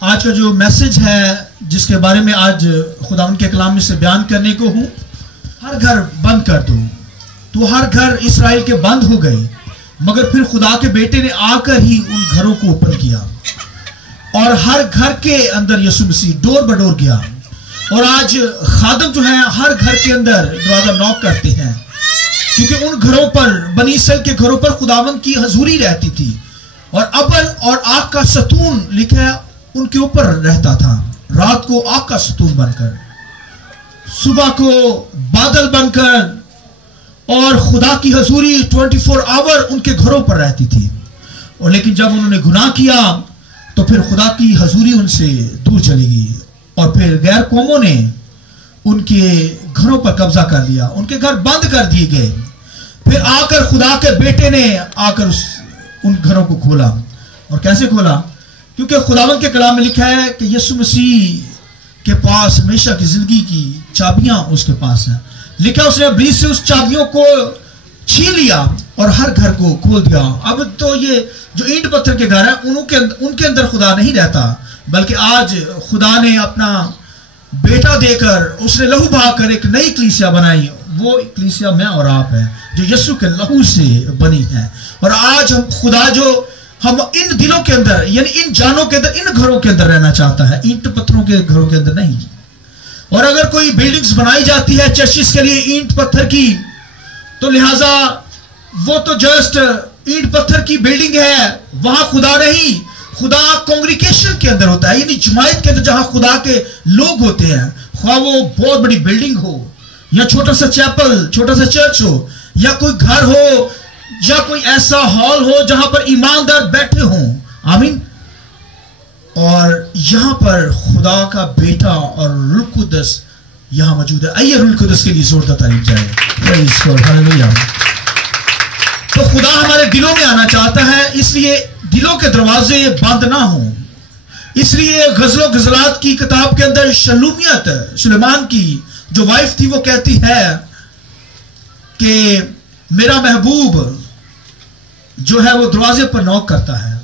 آج کا جو میسج ہے جس کے بارے میں آج خداوند کے کلام میں سے بیان کرنے کو ہوں، ہر گھر بند کر دو. تو ہر گھر اسرائیل کے بند ہو گئے، مگر پھر خدا کے بیٹے نے آ کر ہی ان گھروں کو اوپن کیا اور ہر گھر کے اندر یسوع مسیح ڈور بڈور گیا. اور آج خادم جو ہیں ہر گھر کے اندر دروازہ نوک کرتے ہیں، کیونکہ ان گھروں پر بنی اسرائیل کے گھروں پر خداوند کی حضوری رہتی تھی، اور ابل اور آگ کا ستون لکھا ہے ان کے اوپر رہتا تھا. رات کو آگ کا ستون بن کر، صبح کو بادل بن کر، اور خدا کی حضوری 24 آور ان کے گھروں پر رہتی تھی. اور لیکن جب انہوں نے گناہ کیا تو پھر خدا کی حضوری ان سے دور چلی گئی، اور پھر غیر قوموں نے ان کے گھروں پر قبضہ کر لیا، ان کے گھر بند کر دیے گئے. پھر آ کر خدا کے بیٹے نے آ کر ان گھروں کو کھولا. اور کیسے کھولا؟ کیونکہ خداوند کے کلام میں لکھا ہے کہ یسوع مسیح کے پاس ہمیشہ کی زندگی کی چابیاں اس کے پاس ہیں. لکھا اس نے ابلیس سے اس چابیوں کو چھین لیا اور ہر گھر کو کھول دیا. اب تو یہ جو اینٹ پتھر کے گھر ہیں ان کے اندر خدا نہیں رہتا، بلکہ آج خدا نے اپنا بیٹا دے کر، اس نے لہو بہا کر ایک نئی کلیسیا بنائی. وہ کلیسیا میں اور آپ ہے جو یسوع کے لہو سے بنی ہے. اور آج خدا جو ہم ان دلوں کے اندر، یعنی ان جانوں کے اندر، ان گھروں کے اندر رہنا چاہتا ہے، اینٹ پتھروں کے گھروں کے اندر نہیں. اور اگر کوئی بلڈنگز بنائی جاتی ہے چرچز کے لیے اینٹ پتھر کی، تو لہٰذا وہ تو جسٹ اینٹ پتھر کی بلڈنگ ہے، وہاں خدا نہیں. خدا کانگریگیشن کے اندر ہوتا ہے، یعنی جماعت کے اندر جہاں خدا کے لوگ ہوتے ہیں، خواہ وہ بہت بڑی بلڈنگ ہو یا چھوٹا سا چیپل، چھوٹا سا چرچ ہو، یا کوئی گھر ہو، یا کوئی ایسا ہال ہو جہاں پر ایماندار بیٹھے ہوں. آمین. اور یہاں پر خدا کا بیٹا اور روح القدس یہاں موجود ہے. آئیے روح القدس کے لیے زوردار تعریف جائے. پریز گاڈ، ہاللویا. تو خدا ہمارے دلوں میں آنا چاہتا ہے، اس لیے دلوں کے دروازے بند نہ ہوں. اس لیے غزل و غزلات کی کتاب کے اندر شلومیت، سلیمان کی جو وائف تھی، وہ کہتی ہے کہ میرا محبوب جو ہے وہ دروازے پر نوک کرتا ہے.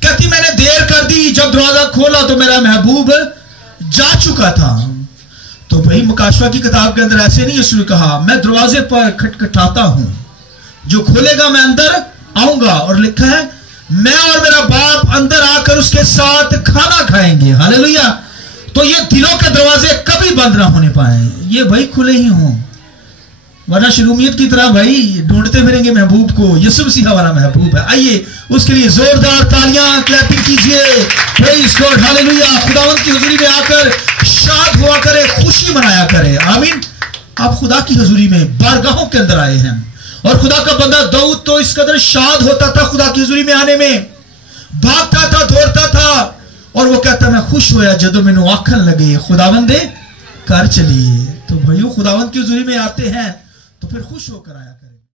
کہتی میں نے دیر کر دی، جب دروازہ کھولا تو میرا محبوب جا چکا تھا. تو بھائی مکاشفہ کی کتاب کے اندر ایسے نہیں یسوع نے کہا میں دروازے پر کھٹکھٹاتا ہوں، جو کھولے گا میں اندر آؤں گا. اور لکھا ہے میں اور میرا باپ اندر آ کر اس کے ساتھ کھانا کھائیں گے. ہاللویا. تو یہ دلوں کے دروازے کبھی بند نہ ہونے پائیں، یہ بھائی کھلے ہی ہوں، ورنہ شلومیت کی طرح بھائی ڈھونڈتے پھریں گے محبوب کو. یسوع مسیح ہمارا محبوب ہے. آئیے اس کے لیے زوردار تالیاں کلیپنگ کیجئے. پریز گاڈ، ہاللویا. خداوند کی حضوری میں آ کر شاد ہوا کرے، خوشی منایا کرے. آمین. آپ خدا کی حضوری میں بارگاہوں کے اندر آئے ہیں، اور خدا کا بندہ داؤد تو اس قدر شاد ہوتا تھا خدا کی حضوری میں آنے میں، بھاگتا تھا، دوڑتا تھا، اور وہ کہتا میں خوش ہویا جدو میں نو آکھن لگے خداوندے کر چلیے. تو بھائیو خداوند کی حضوری میں آتے ہیں تو پھر خوش ہو کر آیا کریں.